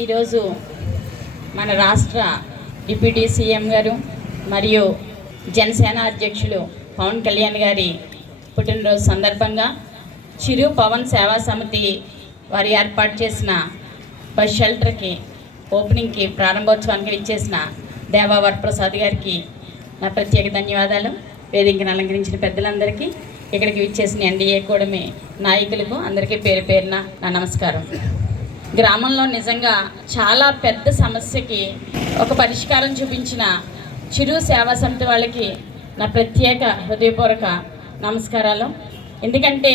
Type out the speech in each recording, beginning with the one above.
ఈరోజు మన రాష్ట్ర డిప్యూటీ సీఎం గారు మరియు జనసేన అధ్యక్షులు పవన్ కళ్యాణ్ గారి పుట్టినరోజు సందర్భంగా చిరు పవన్ సేవా సమితి వారు ఏర్పాటు చేసిన బస్ షెల్టర్కి ఓపెనింగ్కి ప్రారంభోత్సవానికి ఇచ్చేసిన దేవా వరప్రసాద్ గారికి నా ప్రత్యేక ధన్యవాదాలు. వేదికను అలంకరించిన పెద్దలందరికీ ఇక్కడికి విచ్చేసిన ఎన్డీఏ కూడమి నాయకులకు అందరికీ పేరు పేరున నా నమస్కారం. గ్రామంలో నిజంగా చాలా పెద్ద సమస్యకి ఒక పరిష్కారం చూపించిన చిరు సేవా సమితి వాళ్ళకి నా ప్రత్యేక హృదయపూర్వక నమస్కారాలు. ఎందుకంటే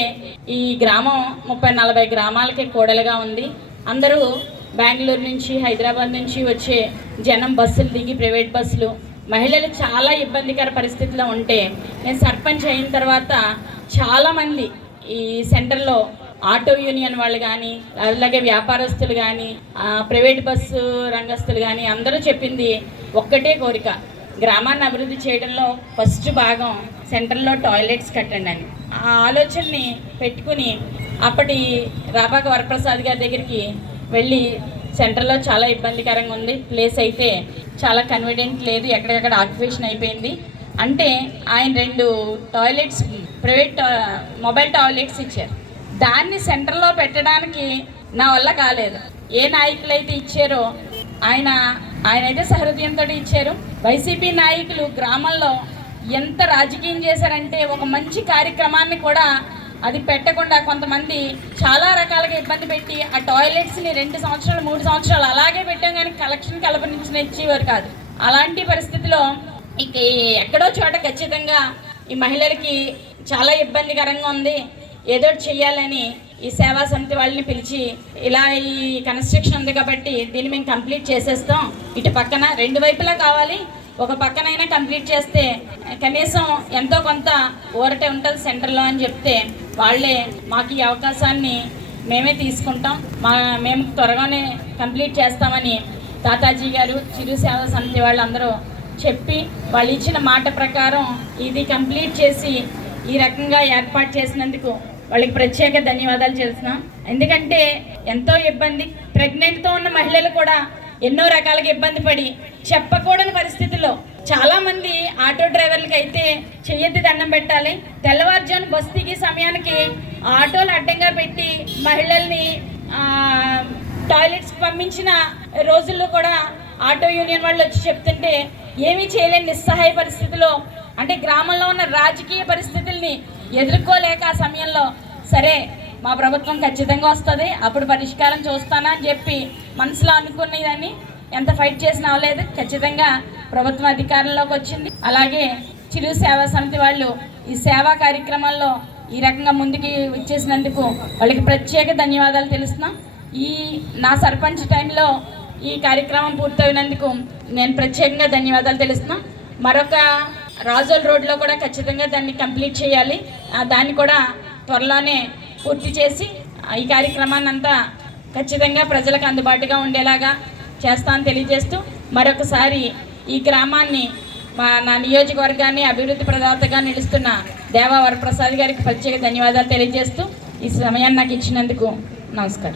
ఈ గ్రామం ముప్పై నలభై గ్రామాలకి కూడలుగా ఉంది. అందరూ బెంగళూరు నుంచి హైదరాబాద్ నుంచి వచ్చే జనం బస్సులు దిగి ప్రైవేట్ బస్సులు. మహిళలు చాలా ఇబ్బందికర పరిస్థితిలో ఉంటే నేను సర్పంచ్ అయిన తర్వాత చాలామంది ఈ సెంటర్లో ఆటో యూనియన్ వాళ్ళు కానీ అలాగే వ్యాపారస్తులు కానీ ప్రైవేట్ బస్సు రంగస్తులు కానీ అందరూ చెప్పింది ఒక్కటే కోరిక. గ్రామాన్ని అభివృద్ధి చేయడంలో ఫస్ట్ భాగం సెంటర్లో టాయిలెట్స్ కట్టండి అని. ఆ ఆలోచనని పెట్టుకుని అప్పటి రాబాక వరప్రసాద్ గారి దగ్గరికి వెళ్ళి సెంటర్లో చాలా ఇబ్బందికరంగా ఉంది. ప్లేస్ అయితే చాలా కన్వీనియంట్ లేదు. ఎక్కడెక్కడ ఆక్యుపేషన్ అయిపోయింది. అంటే ఆయన రెండు టాయిలెట్స్ ప్రైవేట్ మొబైల్ టాయిలెట్స్ ఇచ్చారు. దాన్ని సెంటర్లో పెట్టడానికి నా వల్ల కాలేదు. ఏ నాయకులు అయితే ఇచ్చారో ఆయన ఆయన అయితే సహృదయంతో ఇచ్చారు. వైసీపీ నాయకులు గ్రామంలో ఎంత రాజకీయం చేశారంటే ఒక మంచి కార్యక్రమాన్ని కూడా అది పెట్టకుండా కొంతమంది చాలా రకాలుగా ఇబ్బంది పెట్టి ఆ టాయిలెట్స్ని రెండు సంవత్సరాలు మూడు సంవత్సరాలు అలాగే పెట్టాం కానీ కలెక్షన్ కల్పనించిన ఇచ్చేవారు కాదు. అలాంటి పరిస్థితిలో ఇక ఎక్కడో చోట ఖచ్చితంగా ఈ మహిళలకి చాలా ఇబ్బందికరంగా ఉంది. ఏదో చేయాలని చెయ్యాలని ఈ సేవా సమితి వాళ్ళని పిలిచి ఇలా ఈ కన్స్ట్రక్షన్ ఉంది కాబట్టి దీన్ని మేము కంప్లీట్ చేసేస్తాం. ఇటు పక్కన రెండు వైపులా కావాలి. ఒక పక్కనైనా కంప్లీట్ చేస్తే కనీసం ఎంతో కొంత ఊరటే ఉంటుంది సెంటర్లో అని చెప్తే వాళ్ళే మాకు ఈ అవకాశాన్ని మేమే తీసుకుంటాం. మా మేము త్వరగానే కంప్లీట్ చేస్తామని తాతాజీ గారు చిరు సేవా సమితి వాళ్ళందరూ చెప్పి వాళ్ళు ఇచ్చిన మాట ప్రకారం ఇది కంప్లీట్ చేసి ఈ రకంగా ఏర్పాటు చేసినందుకు వాళ్ళకి ప్రత్యేక ధన్యవాదాలు చేస్తున్నాం. ఎందుకంటే ఎంతో ఇబ్బంది ప్రెగ్నెంట్తో ఉన్న మహిళలు కూడా ఎన్నో రకాలుగా ఇబ్బంది పడి చెప్పకూడని పరిస్థితుల్లో చాలా మంది ఆటో డ్రైవర్లకి అయితే చెయ్యెత్తి దండం పెట్టాలి. తెల్లవారుజాము బస్ దిగే సమయానికి ఆటోలు అడ్డంగా పెట్టి మహిళల్ని టాయిలెట్స్ పంపించిన రోజుల్లో కూడా ఆటో యూనియన్ వాళ్ళు వచ్చి చెప్తుంటే ఏమీ చేయలేని నిస్సహాయ పరిస్థితిలో అంటే గ్రామంలో ఉన్న రాజకీయ పరిస్థితుల్ని ఎదుర్కోలేక ఆ సమయంలో సరే మా ప్రభుత్వం ఖచ్చితంగా వస్తుంది అప్పుడు పరిష్కారం చూస్తానా అని చెప్పి మనసులో అనుకునేదాన్ని. ఎంత ఫైట్ చేసినా అవ్వలేదు ఖచ్చితంగా ప్రభుత్వం అధికారంలోకి వచ్చింది. అలాగే చిరు సేవా సమితి వాళ్ళు ఈ సేవా కార్యక్రమాల్లో ఈ రకంగా ముందుకి వచ్చేసినందుకు వాళ్ళకి ప్రత్యేక ధన్యవాదాలు తెలుస్తున్నాం. ఈ నా సర్పంచ్ టైంలో ఈ కార్యక్రమం పూర్తయినందుకు నేను ప్రత్యేకంగా ధన్యవాదాలు తెలుస్తున్నాం. మరొక రాజోల్ రోడ్లో కూడా ఖచ్చితంగా దాన్ని కంప్లీట్ చేయాలి. దాన్ని కూడా త్వరలోనే పూర్తి చేసి ఈ కార్యక్రమాన్ని అంతా ఖచ్చితంగా ప్రజలకు అందుబాటుగా ఉండేలాగా చేస్తామని తెలియజేస్తూ మరొకసారి ఈ గ్రామాన్ని మా నా నియోజకవర్గాన్ని అభివృద్ధి ప్రదాతగా నిలుస్తున్న దేవా వరప్రసాద్ గారికి ప్రత్యేక ధన్యవాదాలు తెలియజేస్తూ ఈ సమయాన్ని నాకు ఇచ్చినందుకు నమస్కారం.